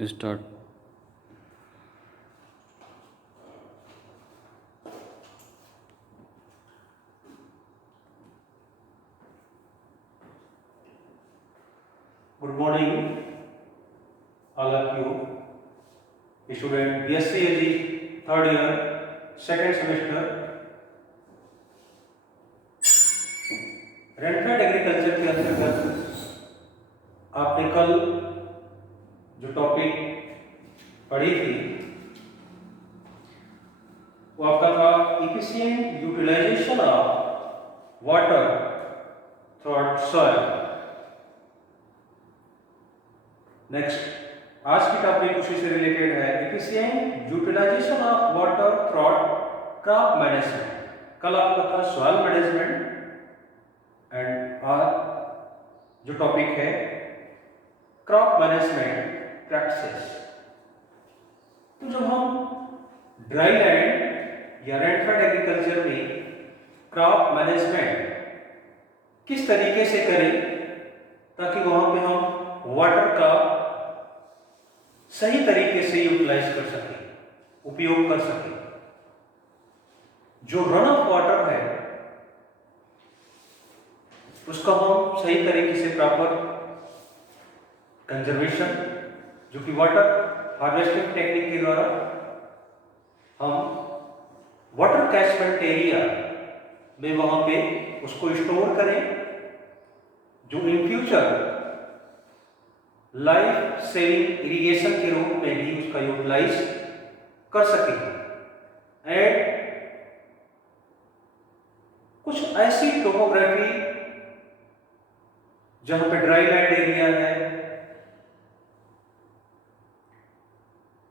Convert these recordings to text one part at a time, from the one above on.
Start. Good morning, all of you. Student BSc AG third year, second semester. Rainfed agriculture के अंतर्गत आपने कल जो टॉपिक पढ़ी थी वो आपका था efficient utilization of water through soil. Next आज की टॉपिक उसी से रिलेटेड है, efficient utilization of water through crop management. कल आपका था सॉइल मैनेजमेंट एंड आज जो टॉपिक है क्रॉप मैनेजमेंट प्रैक्टिसेस। तो जब हम ड्राई लैंड या रेनफेड एग्रीकल्चर में क्रॉप मैनेजमेंट किस तरीके से करें ताकि वहां पे हम वाटर का सही तरीके से यूटिलाइज कर सकें, उपयोग कर सकें। जो रन ऑफ वाटर है उसका हम सही तरीके से प्रॉपर कंजर्वेशन, जो कि वाटर हार्वेस्टिंग टेक्निक के द्वारा हम वाटर कैचमेंट एरिया में वहां पे उसको स्टोर करें, जो in future life saving irrigation के रूप में भी उसका यूटिलाइज कर सकें। एंड कुछ ऐसी टोपोग्राफी जहां पे ड्राई लैंड एरिया है,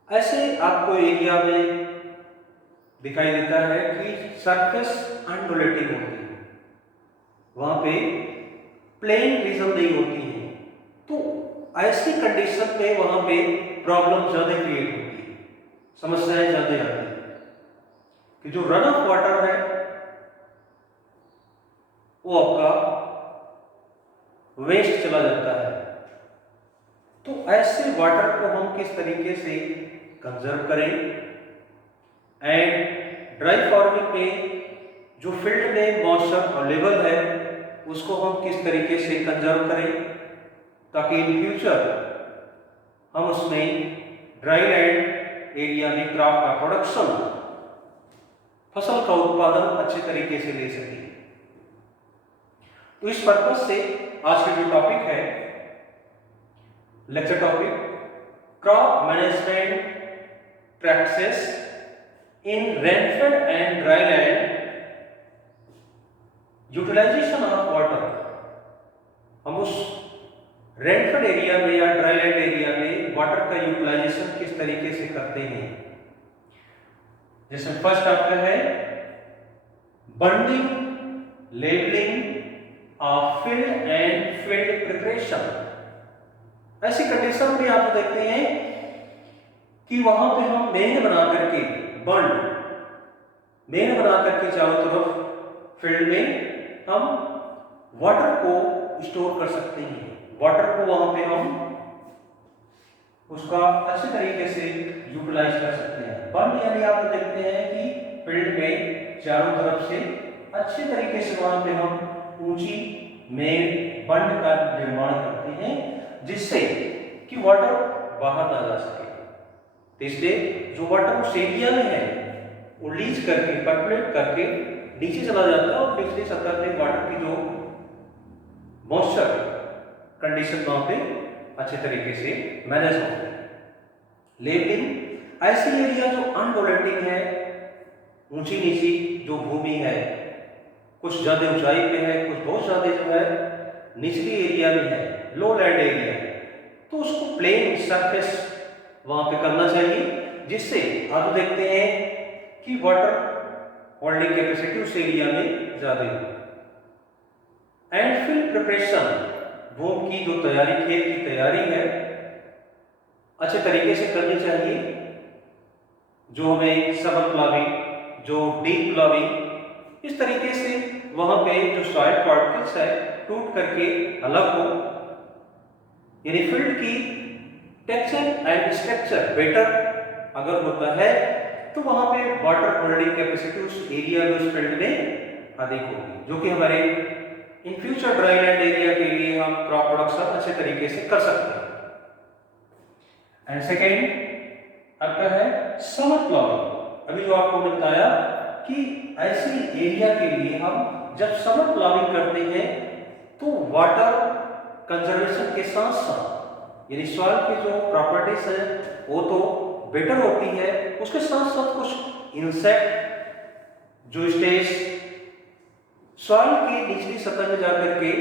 ऐसे आपको एरिया में दिखाई देता है कि सरफेस अनडोलेटिंग होती है, वहां पे प्लेन रीजन नहीं होती है। तो ऐसी कंडीशन में वहां पे प्रॉब्लम ज्यादा क्रिएट होती है, समस्याएं ज्यादा आती है कि जो रन ऑफ वाटर है वो आपका वेस्ट चला जाता है। तो ऐसे वाटर को हम किस तरीके से कंजर्व करें एंड ड्राई फार्मिंग में जो फील्ड में मॉइस्चर अवेलेबल है उसको हम किस तरीके से कंजर्व करें ताकि इन फ्यूचर हम उसमें ड्राई लैंड एरिया में क्रॉप का प्रोडक्शन, फसल का उत्पादन अच्छे तरीके से ले सकें। तो इस पर्पज से आज का जो टॉपिक है, lecture topic crop management practices in rainfed and dry land utilization of water. हम उस रेनफेड एरिया में या ड्राई लैंड एरिया में वाटर का यूटिलाइजेशन किस तरीके से करते हैं। जैसे फर्स्ट आपका है bunding, levelling of field and field preparation. ऐसी कंडीशन में आप देखते हैं कि वहां पे हम मेन बना करके मेन बना करके चारों तरफ फील्ड में हम वाटर को स्टोर कर सकते हैं। वाटर को वहां पे हम उसका अच्छे तरीके से यूटिलाइज कर सकते हैं। बंड यानी आप देखते हैं कि फील्ड में चारों तरफ से अच्छे तरीके से वहां पे हम ऊंची मेन बंड का निर्माण करते हैं जिससे कि वाटर बाहर ना जा सके। तो इसलिए जो वाटर उस एरिया में है वो लीच करके परकुलेट करके नीचे चला जाता है और निचली सतह में वाटर की जो मॉइस्चर कंडीशन वहां पे अच्छे तरीके से मैनेज होती है। लेकिन ऐसी एरिया जो अनडोलेटिंग है, ऊंची नीची जो भूमि है, कुछ ज्यादा ऊंचाई पे है, कुछ बहुत ज्यादा जो है निचली एरिया में है, लो लैंड एरिया है, तो उसको प्लेन सरफेस वहां पे करना चाहिए जिससे आप देखते हैं कि वाटर होल्डिंग कैपेसिटी उस एरिया में ज्यादा हो। एंड फील्ड प्रिपरेशन, भूमि की जो तैयारी, खेत की तैयारी है, अच्छे तरीके से करनी चाहिए। जो हमें सबल प्लाविंग, जो डीप प्लाविंग, इस तरीके से वहां पे जो सॉइल पार्टिकल्स है टूट करके अलग हो, यानी फील्ड की टेक्सचर एंड स्ट्रक्चर बेटर अगर होता है तो वहां पे वाटर होल्डिंग कैपेसिटी उस एरिया में, उस फील्ड में अधिक होगी, जो कि हमारे इन फ्यूचर ड्राईलैंड एरिया के लिए हम क्रॉप प्रोडक्शन अच्छे तरीके से कर सकते हैं। एंड सेकेंड आपका है समर प्लाविंग। अभी जो आपको मैंने बताया कि ऐसी एरिया के लिए हम जब समर प्लाविंग करते हैं तो वाटर कंजर्वेशन के साथ साथ यानी सॉइल की जो प्रॉपर्टीज है वो तो बेटर होती है, उसके साथ साथ कुछ इंसेक्ट जो स्टेज सॉइल की निचली सतह में जाकर के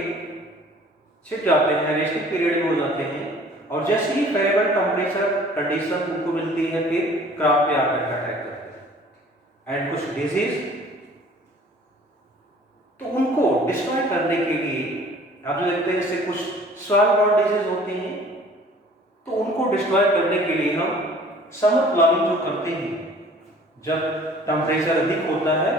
छिप जाते हैं, रेस्टिंग पीरियड में हो जाते हैं, और जैसे ही फेवरेबल टेम्परेचर कंडीशन उनको मिलती है फिर क्रॉप पे आकर के अटैक करते हैं। एंड कुछ डिजीज तो उनको डिस्ट्रॉय करने के लिए आप जो देखते हैं जैसे कुछ सॉइल बॉर्न डिजीज होते हैं, तो उनको डिस्ट्रॉय करने के लिए हम समर प्लाविंग जो करते हैं, जब टेम्परेचर अधिक होता है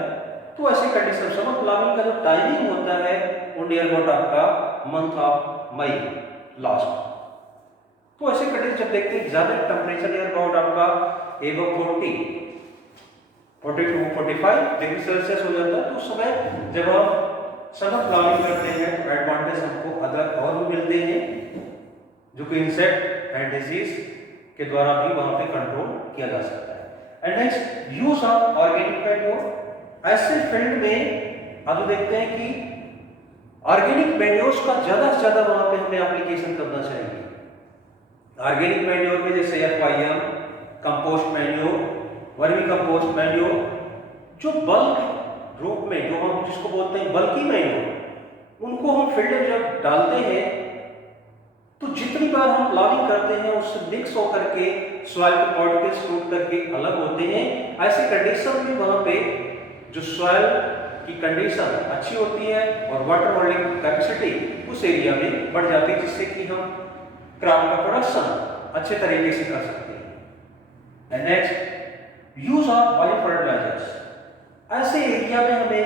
तो ऐसे कंडीशन समर प्लाविंग का जो टाइमिंग होता है वो नियर अबाउट आपका मंथ ऑफ मई लास्ट। तो ऐसे कंडीशन जब देखते हैं ज्यादा टेम्परेचर नियर अबाउट आपका एबव 40 टू 45 डिग्री सेल्सियस हो जाता है, तो उस समय जब हम समर प्लाविंग करते हैं तो एडवांटेज हमको अदर और भी मिलते हैं, जो कि इंसेक्ट एंड डिजीज के द्वारा भी वहां पे कंट्रोल किया जा सकता है। And next use of organic manure. ऐसे फील्ड में आप देखते हैं कि ऑर्गेनिक मैन्योर्स का ज्यादा से ज्यादा वहां पे हमें एप्लीकेशन करना चाहिए। ऑर्गेनिक मैन्योर में जैसे FIM, compost manure, vermi compost manure, जो बल्क रूप में जो हम जिसको बोलते हैं बल्की मैन्योर, उनको हम फील्ड में जब डालते हैं तो जितनी बार हम प्लाविंग करते हैं उससे मिक्स होकर के सॉइल के पार्टिकल्स टूट करके अलग होते हैं। ऐसे कंडीशन में वहां पे जो सॉइल की कंडीशन अच्छी होती है और वाटर होल्डिंग कैपेसिटी उस एरिया में बढ़ जाती है, जिससे कि हम क्रॉप का प्रोडक्शन अच्छे तरीके से कर सकते हैं। And next use of bio fertilizers. ऐसे एरिया में हमें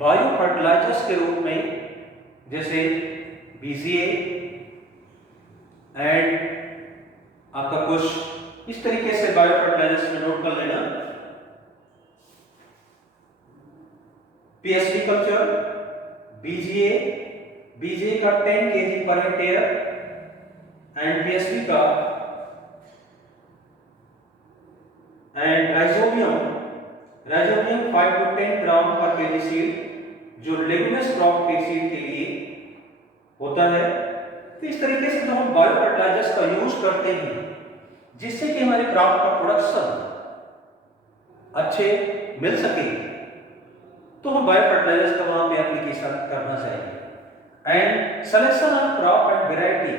बायो फर्टिलाइजर्स के रूप में जैसे बीजीए एंड आपका कुछ इस तरीके से बायो फर्टिलाइजर्स में नोट कर लेना, पीएसवी कल्चर, बीजीए, बीजीए का 10 kg per hectare and PSV का एंड राइजोबियम 5 to 10 ग्राम पर केजी सीड जो लेगुमिनस क्रॉप के सीड के लिए होता है। तो इस तरीके से जो हम बायो फर्टिलाइजर्स का यूज करते हैं जिससे कि हमारे क्रॉप का प्रोडक्शन अच्छे मिल सके, तो हम बायो फर्टिलाइजर्स का वहां पे एप्लीकेशन करना चाहिए। And selection of crop and variety.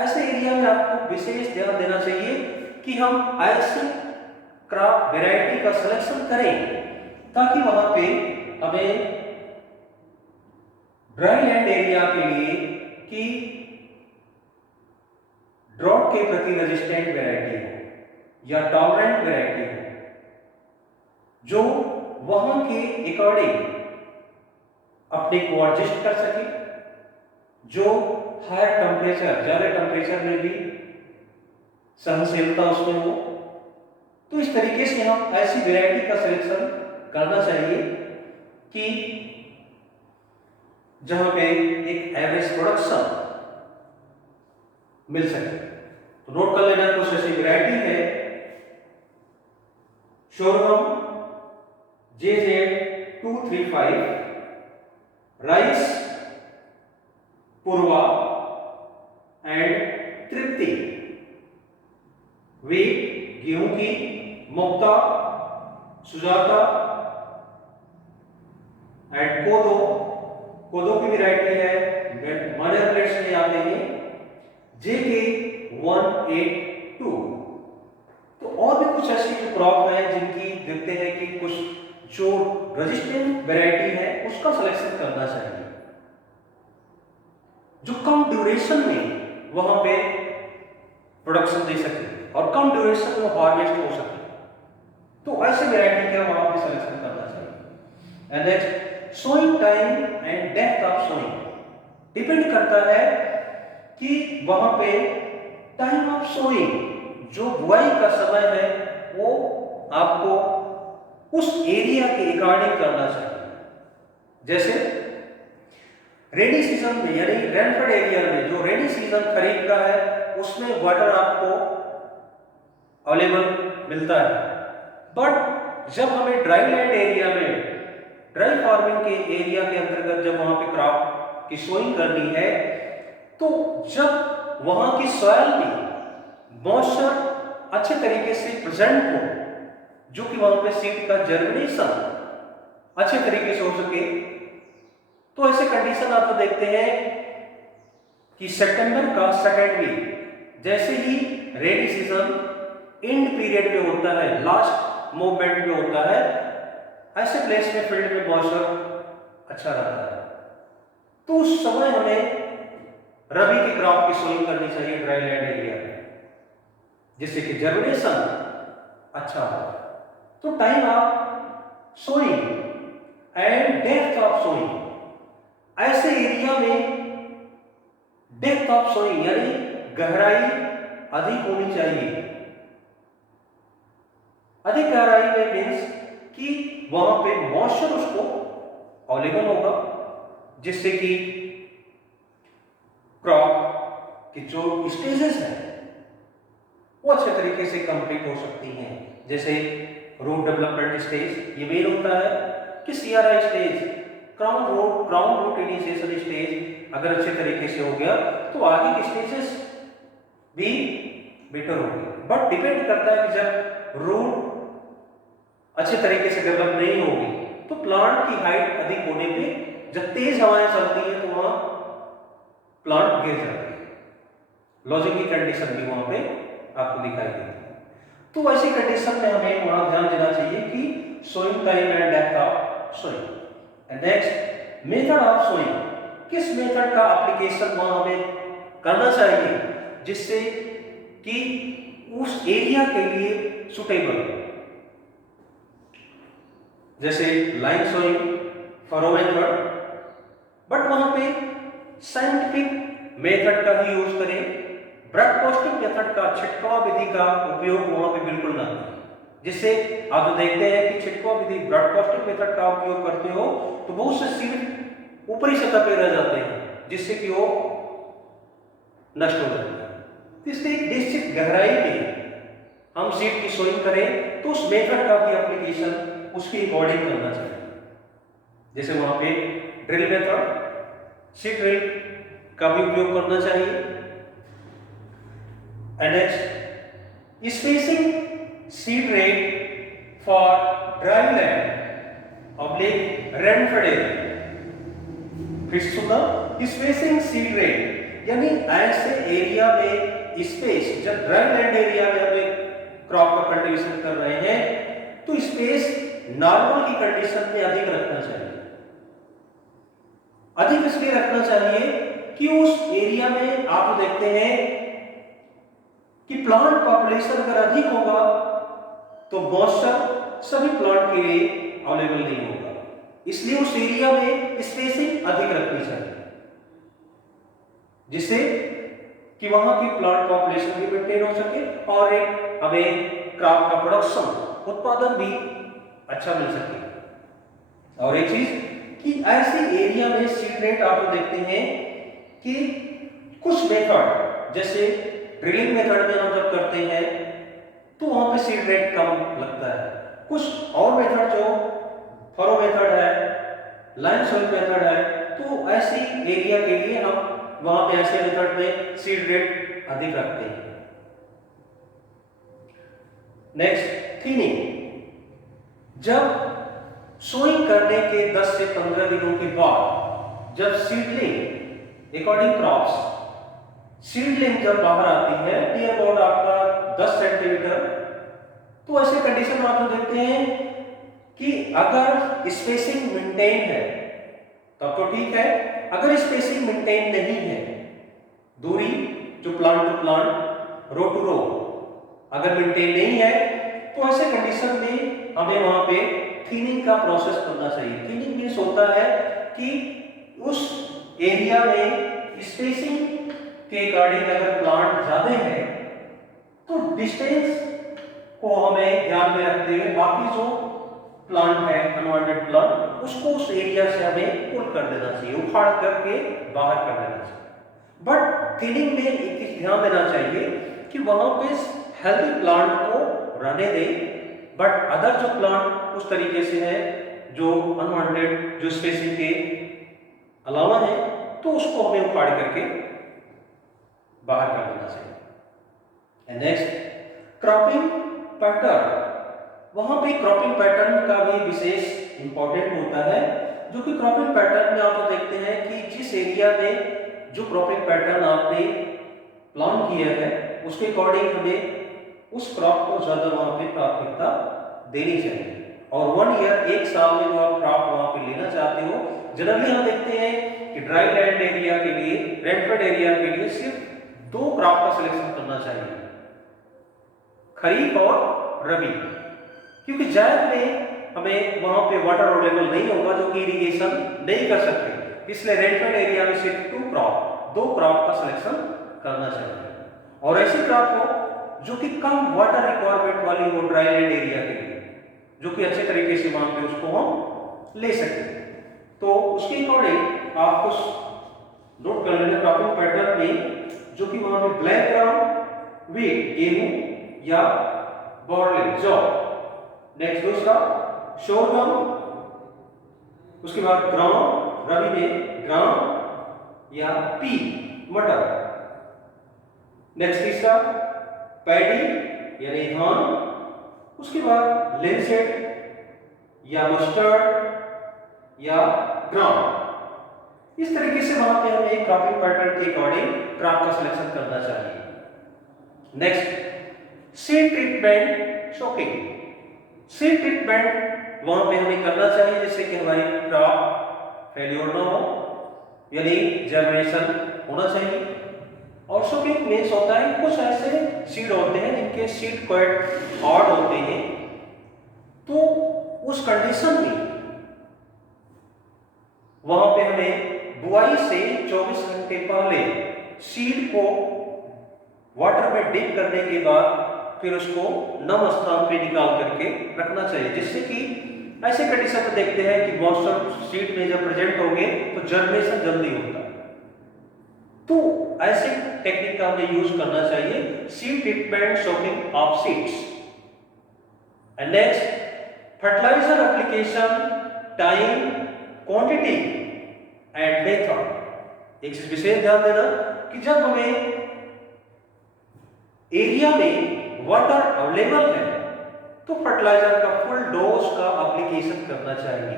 ऐसे एरिया में आपको विशेष ध्यान देना चाहिए कि हम ऐसे क्रॉप वैरायटी का सिलेक्शन करें ताकि वहां पे हमें ड्राई लैंड एरिया के लिए कि ड्रॉट के प्रति रेजिस्टेंट वैरायटी हो या टॉलरेंट वैरायटी हो, जो वहां के अकॉर्डिंग अपने को एडजस्ट कर सके, जो हायर टेम्परेचर ज्यादा टेम्परेचर में भी सहनशीलता उसमें हो। तो इस तरीके से हम ऐसी वैरायटी का सिलेक्शन करना चाहिए कि जहां पे एक एवरेज प्रोडक्शन मिल सके। तो नोट कर लेना कुछ ऐसी वैरायटी है शोरगम JZ235, rice Purva and Tripti, wheat गेहूं की, मुक्ता, सुजाता एंड कोदो की वैरायटी है मॉडर्न प्लेट्स में आते हैं JK182। तो और भी कुछ ऐसी जो क्रॉप है जिनकी देखते हैं कि कुछ जो रेजिस्टेंट वैरायटी है उसका सिलेक्शन करना चाहिए, जो कम ड्यूरेशन में वहां पे प्रोडक्शन दे सके और कम ड्यूरेशन में हार्वेस्ट हो सके। तो ऐसे वैरायटी का वहां पे सिलेक्शन करना चाहिए। And next sowing time and depth of sowing depend करता है कि वहां पे टाइम ऑफ सोइंग, जो बुआई का समय है वो आपको उस एरिया के अकॉर्डिंग करना चाहिए। जैसे रेनी सीजन में यानी रेनफेड एरिया में, जो रेनी सीजन खरीफ का है, उसमें वाटर आपको अवेलेबल मिलता है। बट जब हमें ड्राई लैंड एरिया में, ड्राई फार्मिंग के एरिया के अंतर्गत जब वहां पे क्रॉप की सोइंग करनी है, तो जब वहां की सॉइल में मॉइस्चर अच्छे तरीके से प्रेजेंट हो, जो कि वहां पे सीड का जर्मिनेशन अच्छे तरीके से हो सके, तो ऐसे कंडीशन आप तो देखते हैं कि सितंबर का सेकेंड वीक, जैसे ही रेनी सीजन एंड पीरियड में होता है, लास्ट मूवमेंट में होता है, ऐसे प्लेस में फील्ड में मॉइस्चर अच्छा रहता है, तो उस समय हमें रबी के क्रॉप की सोइंग करनी चाहिए ड्राई लैंड एरिया में, जिससे कि जर्मिनेशन अच्छा हो। तो time of sowing and depth of sowing, ऐसे एरिया में डेप्थ ऑफ सोइंग यानी गहराई अधिक होनी चाहिए। अधिक गहराई में मीन्स कि वहां पे मॉइस्चर उसको अवेलेबल होगा, जिससे कि क्रॉप की जो स्टेजेस हैं वो अच्छे तरीके से कंप्लीट हो सकती हैं। जैसे रूट डेवलपमेंट स्टेज ये मेन होता है कि CRI stage, crown root initiation stage अगर अच्छे तरीके से हो गया तो आगे के स्टेजेस भी बेटर होंगे। बट डिपेंड करता है कि जब रूट अच्छे तरीके से डेवलप नहीं होगी तो प्लांट की हाइट अधिक होने पे जब तेज हवाएं चलती है तो वहां प्लांट गिर जाते हैं, लॉजिंग की कंडीशन भी वहां पे आपको दिखाई देती है। तो ऐसी कंडीशन में हमें वहां ध्यान देना चाहिए कि sowing time and depth of sowing. And next method of sowing, किस मेथड का एप्लीकेशन वहां हमें करना चाहिए जिससे कि उस एरिया के लिए सुटेबल हो। जैसे line sowing, furrow method, but वहां पे साइंटिफिक मेथड का ही यूज करें, ब्रॉडकास्टिंग मेथड का छिटकाव विधि का उपयोग वहां पे बिल्कुल ना करें। जिससे आप जो देखते हैं कि छिटकाव विधि ब्रॉडकास्टिंग मेथड का उपयोग करते हो तो बहुत से सीड ऊपरी सतह पे रह जाते हैं, जिससे कि वो नष्ट हो जाते हैं। तो इसलिए एक निश्चित गहराई में हम सीड की सोइंग करें तो उस मेथड का भी एप्लीकेशन उसके अकॉर्डिंग करना चाहिए। जैसे वहां पे ड्रिल मेथड, सीड ड्रिल का भी उपयोग करना चाहिए। And next spacing seed rate for dry land oblique rainfed area. फिर सुना, स्पेसिंग सीड रेट यानी ऐसे एरिया में स्पेस, जब ड्राई लैंड एरिया में हमें क्रॉप का कल्टीवेशन कर रहे हैं तो स्पेस नॉर्मल की कंडीशन में अधिक रखना चाहिए। अधिक इसलिए रखना चाहिए कि उस एरिया में आप देखते हैं कि प्लांट पॉपुलेशन अगर अधिक होगा तो मॉइस्चर सभी प्लांट के लिए अवेलेबल नहीं होगा, इसलिए उस एरिया में स्पेसिंग अधिक रखनी चाहिए जिससे कि वहां की प्लांट पॉपुलेशन भी मेंटेन हो सके और एक हमें क्रॉप का प्रोडक्शन, उत्पादन भी अच्छा मिल सके। और एक चीज कि ऐसे एरिया में सीड रेट आप देखते हैं कि कुछ मेथड जैसे ड्रिलिंग मेथड में हम जब करते हैं तो वहां पे सीड रेट कम लगता है। कुछ और मेथड जो फरो मेथड है, लाइन सोइंग मेथड है, तो ऐसी एरिया के लिए हम वहां पे ऐसे मेथड में सीड रेट अधिक रखते हैं। नेक्स्ट थिनिंग, जब सोइंग करने के 10 से 15 दिनों के बाद जब सीडलिंग अकॉर्डिंग क्रॉप्स सीडलिंग जब बाहर आती है नियर अबाउट आपका 10 सेंटीमीटर, तो ऐसे कंडीशन में आप जो देखते हैं कि अगर स्पेसिंग मेंटेन है तब तो ठीक है, अगर स्पेसिंग मेंटेन नहीं है, दूरी जो plant to plant, row to row अगर मेंटेन नहीं है, तो ऐसे कंडीशन में हमें वहां पे थिनिंग का प्रोसेस करना चाहिए। थिनिंग मींस होता है कि उस एरिया में स्पेसिंग के अकॉर्डिंग अगर प्लांट ज्यादा है तो डिस्टेंस को हमें ध्यान में रखते हुए बाकी जो प्लांट है अनवांटेड प्लांट उसको उस एरिया से हमें पुल कर देना चाहिए, उखाड़ करके बाहर कर देना चाहिए। बट थिनिंग में एक चीज ध्यान देना चाहिए कि वहां पे हेल्दी प्लांट को रहने दें, बट अदर जो प्लांट उस तरीके से है जो अनवांटेड जो स्पेसिंग के अलावा है तो उसको हमें उखाड़ करके बाहर कर देना चाहिए। नेक्स्ट क्रॉपिंग पैटर्न, वहां पे क्रॉपिंग पैटर्न का भी विशेष इंपॉर्टेंट होता है, जो कि क्रॉपिंग पैटर्न में आप देखते हैं कि जिस एरिया में जो क्रॉपिंग पैटर्न आपने प्लान किया है उसके अकॉर्डिंग हमें उस क्रॉप को ज्यादा वहां पे प्राथमिकता देनी चाहिए। और 1 ईयर, एक साल में जो आप क्रॉप वहां पे लेना चाहते हो, जनरली हम देखते हैं कि ड्राई लैंड एरिया के लिए, रेनफेड एरिया के लिए सिर्फ 2 क्रॉप का सिलेक्शन करना चाहिए, खरीफ और रबी, क्योंकि जायद में हमें वहां पे वाटर अवेलेबल नहीं होगा जो कि इरिगेशन नहीं कर सकते, इसलिए रेनफेड एरिया में सिर्फ 2 क्रॉप का सिलेक्शन करना चाहिए। और ऐसी क्रॉप हो जो कि कम वाटर रिक्वायरमेंट वाली हो ड्राई लैंड एरिया के लिए, जो कि अच्छे तरीके से वहां पे उसको हम ले सकते हैं। तो उसके अकॉर्डिंग आप कुछ नोट कर लेना क्रॉपिंग पैटर्न में, जो कि वहां पे ब्लैक ग्राम वीट गेहूं या बार्ली जौ, नेक्स्ट दूसरा शोरगम, उसके बाद ग्राम रबी में ग्राम या पी मटर, नेक्स्ट तीसरा पैडी यानी धान, उसके बाद लिनसेड या मस्टर्ड या ग्राम। इस तरीके से वहां पे हमें एक क्रॉपिंग पैटर्न के अकॉर्डिंग क्रॉप का सिलेक्शन करना चाहिए। Next seed treatment shocking, seed treatment वहां पे हमें करना चाहिए जिससे कि हमारी क्रॉप फेल्योर ना हो, यानी जर्मिनेशन होना चाहिए। और शॉकिंग मीन्स होता है कुछ ऐसे सीड होते हैं जिनके सीड क्वाइट हार्ड होते हैं, तो उस कंडीशन में वहां पे हमें बुआई से 24 घंटे पहले सीड को वाटर में डिप करने के बाद फिर उसको नम स्थान पे निकाल करके रखना चाहिए, जिससे कि ऐसे कंडीशन में देखते हैं कि मॉइस्चर सीड में जब प्रेजेंट होंगे तो जर्मिनेशन जल्दी होता है। तो ऐसे टेक्निक का हमें यूज करना चाहिए, seed treatment soaking of seeds. And next fertilizer application time, quantity and method. एक चीज विशेष ध्यान देना कि जब हमें एरिया में वाटर अवेलेबल है तो फर्टिलाइजर का फुल डोज का एप्लीकेशन करना चाहिए।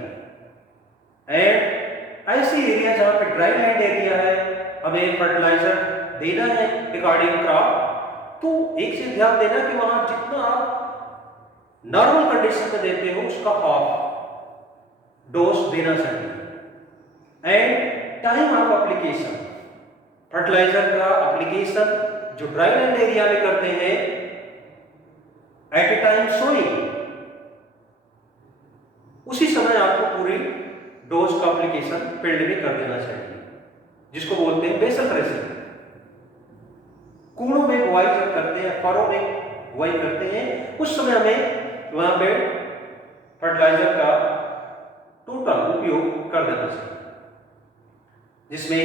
एंड ऐसी एरिया जहां पे ड्राई लैंड एरिया है, हमें फर्टिलाइजर देना है अकॉर्डिंग क्रॉप, तो एक चीज ध्यान देना कि वहां जितना आप नॉर्मल कंडीशन में देते हो उसका हाफ डोज देना चाहिए। And time of application, fertilizer का एप्लीकेशन जो ड्राई लैंड एरिया में करते हैं एट ए टाइम सोइंग, उसी समय आपको पूरी डोज का एप्लीकेशन फील्ड में कर देना चाहिए, जिसको बोलते हैं बेसल ड्रेसिंग। कूड़ों में बुआई जब करते हैं, फरों में बुआई करते हैं, उस समय हमें वहां पे फर्टिलाइजर का टोटल उपयोग कर देना चाहिए, जिसमें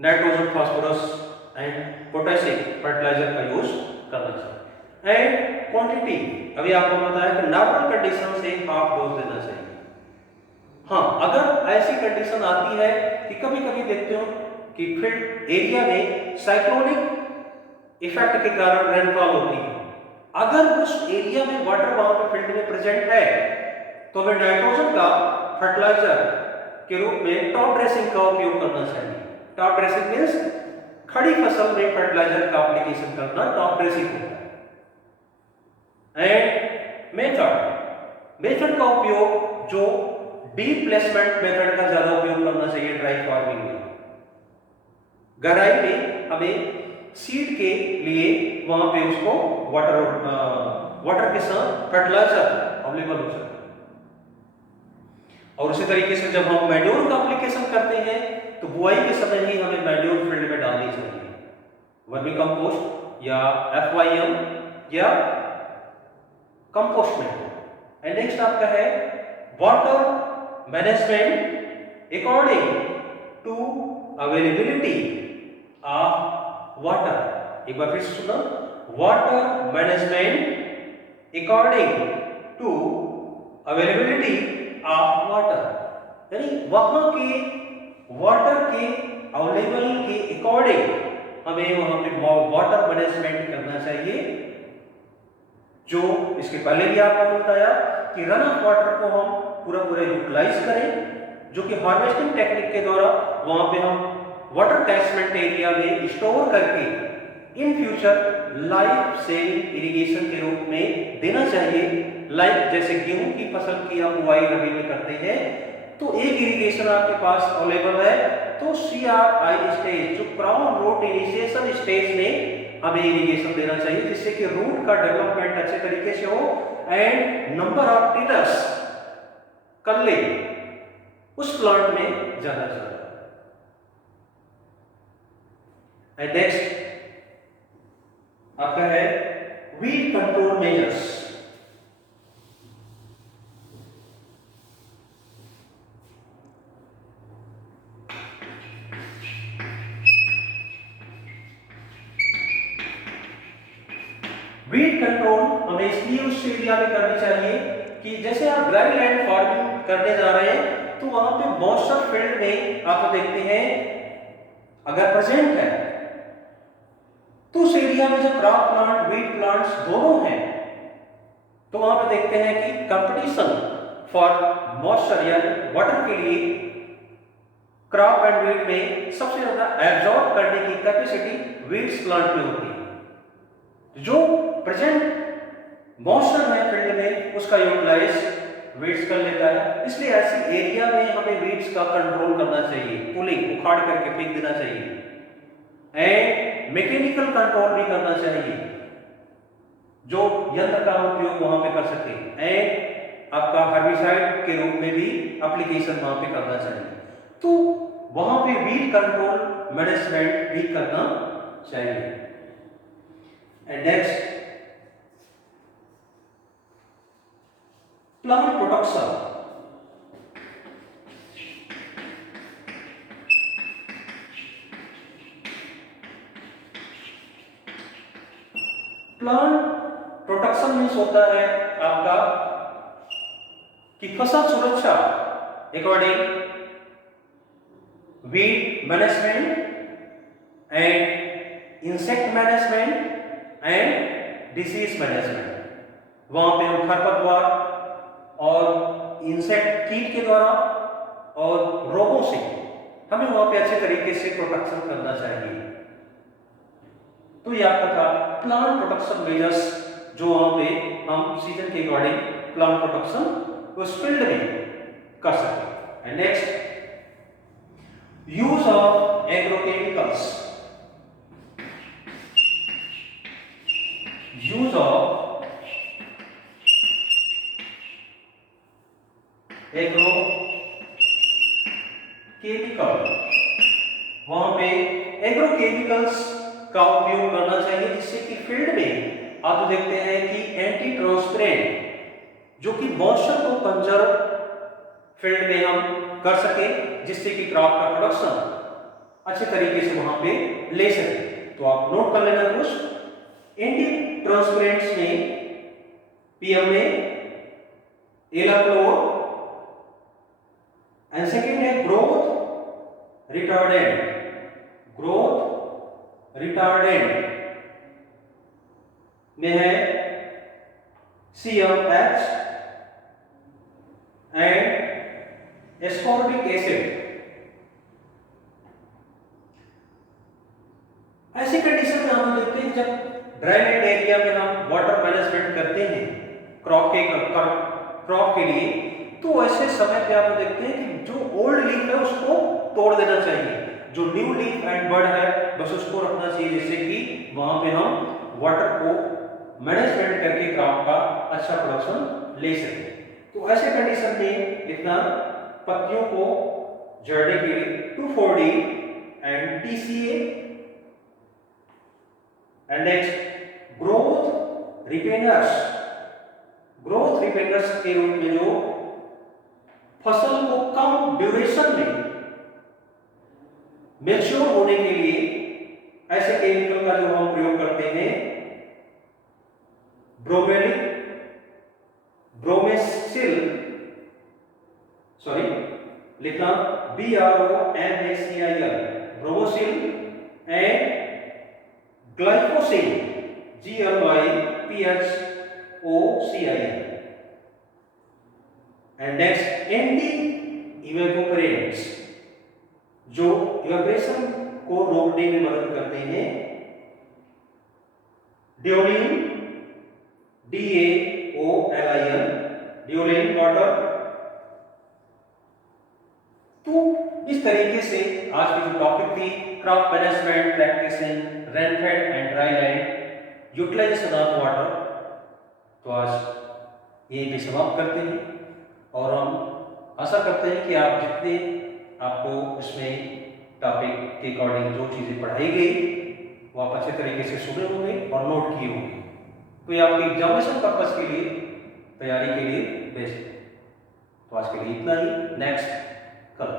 nitrogen, phosphorus and potassium fertilizer का यूज करना चाहिए। एंड क्वांटिटी, अभी आपको बताया कि नॉर्मल कंडीशन से हाफ डोज देना चाहिए। हाँ, अगर ऐसी कंडीशन आती है कि कभी कभी देखते हो कि फील्ड एरिया में साइक्लोनिक इफेक्ट के कारण रेनफॉल होती है, अगर उस एरिया में वाटर वहां पे फील्ड में प्रेजेंट है तो हमें नाइट्रोजन का फर्टिलाइजर के रूप में टॉप ड्रेसिंग का उपयोग करना चाहिए। टॉप ड्रेसिंग मींस खड़ी फसल में फर्टिलाइजर का एप्लीकेशन करना टॉप ड्रेसिंग होता है। एंड मेथड का उपयोग जो डीप प्लेसमेंट मेथड का ज्यादा उपयोग करना चाहिए ड्राई फार्मिंग में। गहराई में हमें सीड के लिए वहां पे उसको वाटर के साथ फर्टिलाइजर अवेलेबल हो सकता है। और उसी तरीके से जब हम मैन्योर का एप्लीकेशन करते हैं तो बुआई के समय ही हमें मैन्योर फील्ड में डालनी चाहिए। वर्मी कंपोस्ट या FYM या कंपोस्टमेंट। एंड नेक्स्ट आपका है water management according to availability of water. एक बार फिर से सुनो, water management according to availability of water, यानी वहां के वाटर के अवेलेबल के अकॉर्डिंग हमें वहां पे वाटर मैनेजमेंट करना चाहिए। जो इसके पहले भी आपको बताया कि रन ऑफ वाटर को हम पूरा पूरा यूटिलाइज करें, जो कि हार्वेस्टिंग टेक्निक के द्वारा वहां पे हम वाटर कैचमेंट एरिया में स्टोर करके in future life saving irrigation के रूप में देना चाहिए। लाइक जैसे गेहूं की फसल की हम बुआई रबी में करते हैं, तो एक इरिगेशन आपके पास अवेलेबल है, तो CRI स्टेज जो क्राउन रूट इनिशिएशन स्टेज में हमें इरिगेशन देना चाहिए, जिससे कि रूट का डेवलपमेंट अच्छे तरीके से हो एंड नंबर ऑफ टिलर्स कल्ले उस प्लांट में ज्यादा से ज्यादा। एंड नेक्स्ट आपका है weed control measures. Weed control हमें इसलिए उस एरिया में करनी चाहिए कि जैसे आप ड्राई लैंड फार्मिंग करने जा रहे हैं, तो वहां पे मॉइस्चर फील्ड में आप देखते हैं अगर प्रेजेंट है, तो उस एरिया में जब क्रॉप प्लांट वीड प्लांट्स दोनों हैं, तो वहां पे देखते हैं कि कंपटीशन फॉर मॉइस्चर यानी वाटर के लिए क्रॉप एंड वीड में सबसे ज्यादा एब्जॉर्ब करने की कैपेसिटी वीड्स प्लांट में होती है। जो प्रेजेंट मॉइस्चर है फील्ड में उसका यूटिलाइज वीड्स कर लेता है। इसलिए ऐसे एरिया में हमें वीड्स का कंट्रोल करना चाहिए, पुलिंग उखाड़ करके फेंक देना चाहिए एंड मैकेनिकल कंट्रोल भी करना चाहिए, जो यंत्र का उपयोग वहां पे कर सके एंड आपका हर्बिसाइड के रूप में भी एप्लीकेशन वहां पे करना चाहिए। तो वहां पे वीड कंट्रोल मैनेजमेंट भी करना चाहिए। And next plant protection. Plant protection means होता है आपका कि फसल सुरक्षा according weed management and insect management and disease management. वहां पे हम खरपतवार और इंसेक्ट कीट के द्वारा और रोगों से हमें वहां पे अच्छे तरीके से प्रोटेक्शन करना चाहिए। तो ये आपका था प्लांट प्रोटेक्शन मेजर्स, जो वहां पे हम सीजन के अकॉर्डिंग प्लांट प्रोटेक्शन उस फील्ड में कर सकते हैं। And next use of agrochemicals. Use of agro chemical, वहां पे एग्रो केमिकल्स का उपयोग करना चाहिए, जिससे कि फील्ड में आप देखते हैं कि एंटी ट्रांसपेरेंट जो कि मॉइस्चर को कंजर्व फील्ड में हम कर सके, जिससे कि क्रॉप का प्रोडक्शन अच्छे तरीके से वहां पे ले सके। तो आप नोट कर लेना कुछ एंटी ट्रांसपेरेंट्स में PM में एलाक्लोर एंड सेकेंड है ग्रोथ रिटार्डेंट। ग्रोथ रिटार्डेंट में है CMH एंड एस्कॉर्बिक एसिड। ऐसी कंडीशन में हम देखते हैं जब ड्राई लैंड एरिया में हम वाटर मैनेजमेंट करते हैं क्रॉप के लिए, तो ऐसे समय पे आप देखते हैं कि जो ओल्ड लीफ है उसको तोड़ देना चाहिए, जो न्यू लीफ एंड बड है बस उसको रखना चाहिए, जिससे कि वहां पे हम वाटर को मैनेजमेंट करके क्रॉप का अच्छा प्रोडक्शन ले सके। तो ऐसे कंडीशन में इतना पत्तियों को झड़ने के लिए 2,4-D and TCA and next growth ripeners. Growth ripeners के रूप में जो फसल को कम ड्यूरेशन में मैच्योर होने के लिए ऐसे केमिकल का जो हम प्रयोग करते हैं, ब्रोमेलिक, ब्रोमेसिल, सॉरी लिखना BROMACIL, bromosil and glycosil, GLYPHOCIL। And next anti evaporants, जो इवेपोरेशन को रोकने में मदद करते हैं, डिओलिन, DAOLIN, डिओलिन वाटर। तो इस तरीके से आज की जो टॉपिक थी crop management practicing rainfed and dry land utilization of water, तो आज यही पे समाप्त करते हैं और हम आशा करते हैं कि आप जितने आपको इसमें टॉपिक के अकॉर्डिंग जो चीज़ें पढ़ाई गई वो आप अच्छे तरीके से सुने होंगे और नोट किए होंगे, तो ये आपके एग्जामिनेशन पर्पस के लिए तैयारी के लिए बेस्ट है। तो आज के लिए इतना ही, नेक्स्ट कल।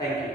Thank you.